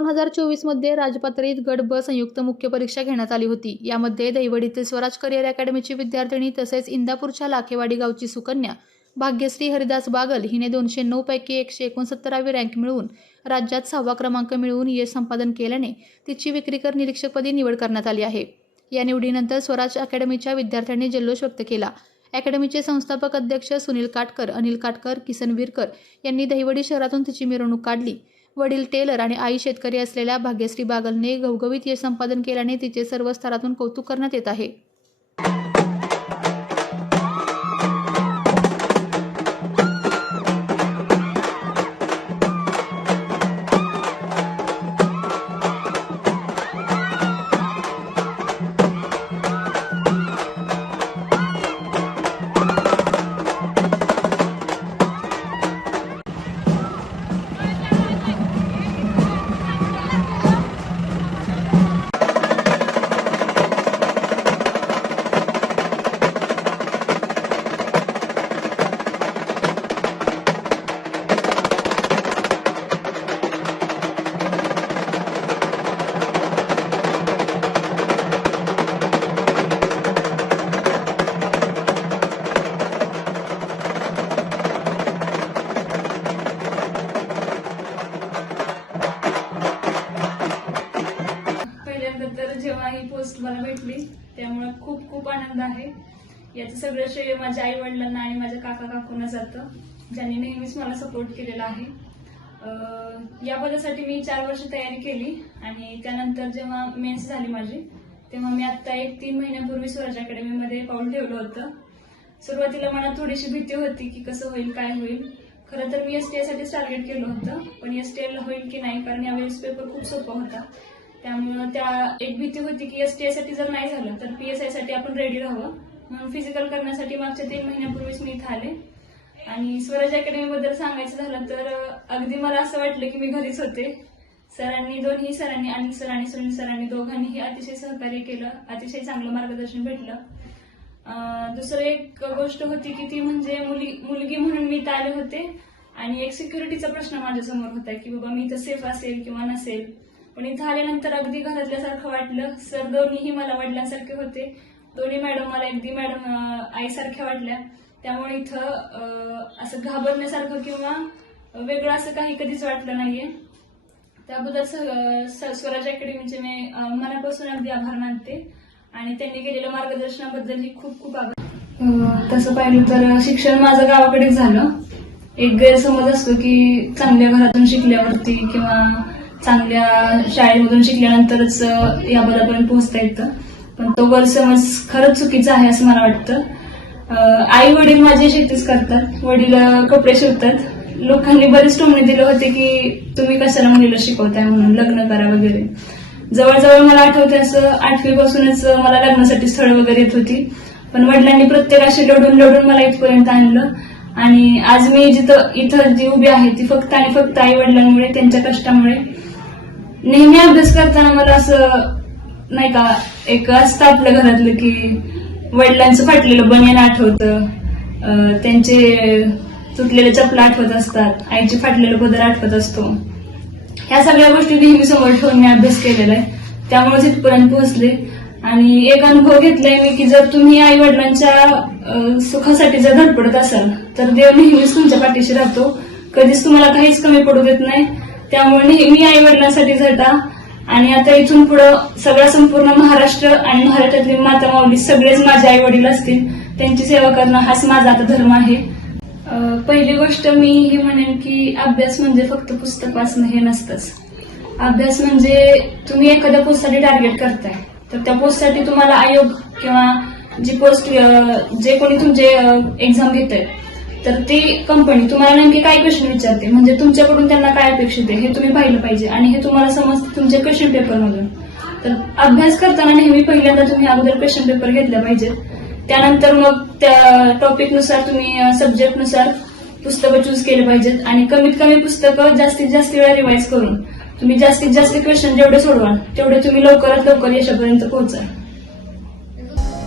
दोन हजार चोवीसमध्ये राजपात्रीत गट ब संयुक्त मुख्य परीक्षा घेण्यात आली होती. यामध्ये दहिवडीतील स्वराज करिअर अकॅडमीची विद्यार्थिनी तसेच इंदापूरच्या लाखेवाडी गावची सुकन्या भाग्यश्री हरिदास बागल हिने दोनशे नऊ पैकी एकशे एकोणसत्तरावी रँक मिळवून राज्यात सहावा क्रमांक मिळवून यश संपादन केल्याने तिची विक्रीकर निरीक्षकपदी निवड करण्यात आली आहे. या निवडीनंतर स्वराज अकॅडमीच्या विद्यार्थ्यांनी जल्लोष व्यक्त केला. अकॅडमीचे संस्थापक अध्यक्ष सुनील काटकर अनिल काटकर किसन विरकर यांनी दहिवडी शहरातून तिची मिरवणूक काढली. वडील टेलर आणि आई शेतकरी असलेल्या भाग्यश्री बागलने घवघवीत यश संपादन केल्याने तिचे सर्व स्तरातून कौतुक करण्यात येत आहे. जेव्हा ही पोस्ट मला भेटली त्यामुळे खूप खूप आनंद आहे. याचं सगळं श्रेय माझ्या आई वडिलांना आणि माझ्या काका काकूंना जातं ज्यांनी नेहमीच मला सपोर्ट केलेला आहे. या पदासाठी मी चार वर्ष तयारी केली आणि त्यानंतर जेव्हा मेन्स झाली माझी तेव्हा मी आत्ता एक तीन महिन्यापूर्वी स्वराज अकॅडमीमध्ये पाऊल ठेवलं होतं. सुरुवातीला मला थोडीशी भीती होती की कसं होईल काय होईल. खरं तर मी एस टी आयसाठीच टार्गेट केलं होतं पण एस टी आयला होईल की नाही कारण यावेळेस पेपर खूप सोपा होता. त्यामुळं त्या एक भीती होती की एस टी आयसाठी जर नाही झालं तर पी एस आयसाठी आपण रेडी राहावं. म्हणून फिजिकल करण्यासाठी मागच्या तीन महिन्यापूर्वीच मी इथं आले. आणि स्वराज अकॅडमीबद्दल सांगायचं झालं तर अगदी मला असं वाटलं की मी घरीच होते. सरांनी दोन्ही सरांनी अनिल सर आणि सुनील सरांनी दोघांनीही अतिशय सहकार्य केलं अतिशय चांगलं मार्गदर्शन भेटलं. दुसरं एक गोष्ट होती की ती म्हणजे मुली मुलगी म्हणून मी इथं आले होते. आणि एक सिक्युरिटीचा प्रश्न माझ्यासमोर होता की बाबा मी इथं सेफ असेल किंवा नसेल. पण इथं आल्यानंतर अगदी घरातल्यासारखं वाटलं. सर दोन्हीही मला वडिलांसारखे होते. दोन्ही मॅडम मला अगदी मॅडम आईसारख्या वाटल्या. त्यामुळे इथं असं घाबरण्यासारखं किंवा वेगळं असं काही कधीच वाटलं नाहीये. त्याबद्दल स- स्वराज अकॅडमीचे मी मनापासून अगदी आभार मानते. आणि त्यांनी केलेल्या मार्गदर्शनाबद्दलही खूप खूप आभार. तसं पाहिलं तर शिक्षण माझं गावाकडे झालं. एक गैरसमज असतो की चांगल्या घरातून शिकल्यावरती किंवा चांगल्या शाळेमधून शिकल्यानंतरच या पदापर्यंत पोहोचता येतं. पण तो गैरसमज खरंच चुकीचा आहे असं मला वाटतं. आई वडील माझे शेतीच करतात. वडील कपडे शिवतात. लोकांनी बरेच टोमणे दिले होते की तुम्ही कशाला मुलीला शिकवताय म्हणून? लग्न करा वगैरे. जवळजवळ मला आठवते असं आठवीपासूनच मला लग्नासाठी स्थळ वगैरे येत होती. पण वडिलांनी प्रत्येकाशी लढून लढून मला इथपर्यंत आणलं. आणि आज मी जिथं इथं जी उभी आहे ती फक्त आणि फक्त आई वडिलांमुळे त्यांच्या कष्टामुळे नेहमी अभ्यास करताना मला असं नाही का एक असतं आपल्या घरातलं की वडिलांचं फाटलेलं बनियान आठवतं त्यांचे तुटलेले चपला आठवत असतात आईचे फाटलेलं पदर आठवत असतो. ह्या सगळ्या गोष्टी नेहमी समोर ठेवून मी अभ्यास केलेला आहे. त्यामुळे इथपर्यंत पोहोचले. आणि एक अनुभव घेतलाय मी की जर तुम्ही आई वडिलांच्या सुखासाठी जर धडपडत असाल तर देव नेहमीच तुमच्या पाठीशी राहतो. कधीच तुम्हाला काहीच कमी पडू देत नाही. त्यामुळे नेहमी आई वडिलांसाठी झटा. आणि आता इथून पुढं सगळा संपूर्ण महाराष्ट्र आणि महाराष्ट्रातली माता माऊली सगळेच माझे आई वडील असतील त्यांची सेवा करणं हाच माझा आता धर्म आहे. पहिली गोष्ट मी हे म्हणेन की अभ्यास म्हणजे फक्त पुस्तक वाचणं हे नसतंच. अभ्यास म्हणजे तुम्ही एखाद्या पोस्टसाठी टार्गेट करताय तर त्या पोस्टसाठी तुम्हाला आयोग किंवा जी पोस्ट जे कोणी तुमचे एक्झाम घेत आहेत तर ती कंपनी तुम्हाला नेमके काय क्वेश्चन विचारते? म्हणजे तुमच्याकडून त्यांना काय अपेक्षित आहे? हे तुम्ही पाहिलं पाहिजे. आणि हे तुम्हाला समजते तुमच्या क्वेश्चन पेपरमधून तर अभ्यास करताना नेहमी पहिल्यांदा तुम्ही अगोदर क्वेश्चन पेपर घेतला पाहिजेत. त्यानंतर मग त्या टॉपिकनुसार तुम्ही सब्जेक्टनुसार पुस्तकं चूज केले पाहिजेत. आणि कमीत कमी पुस्तकं जास्तीत जास्त वेळा रिवाईज करून तुम्ही जास्तीत जास्त क्वेश्चन जेवढे सोडवाल तेवढे तुम्ही लवकरात लवकर यशापर्यंत पोहोचाल.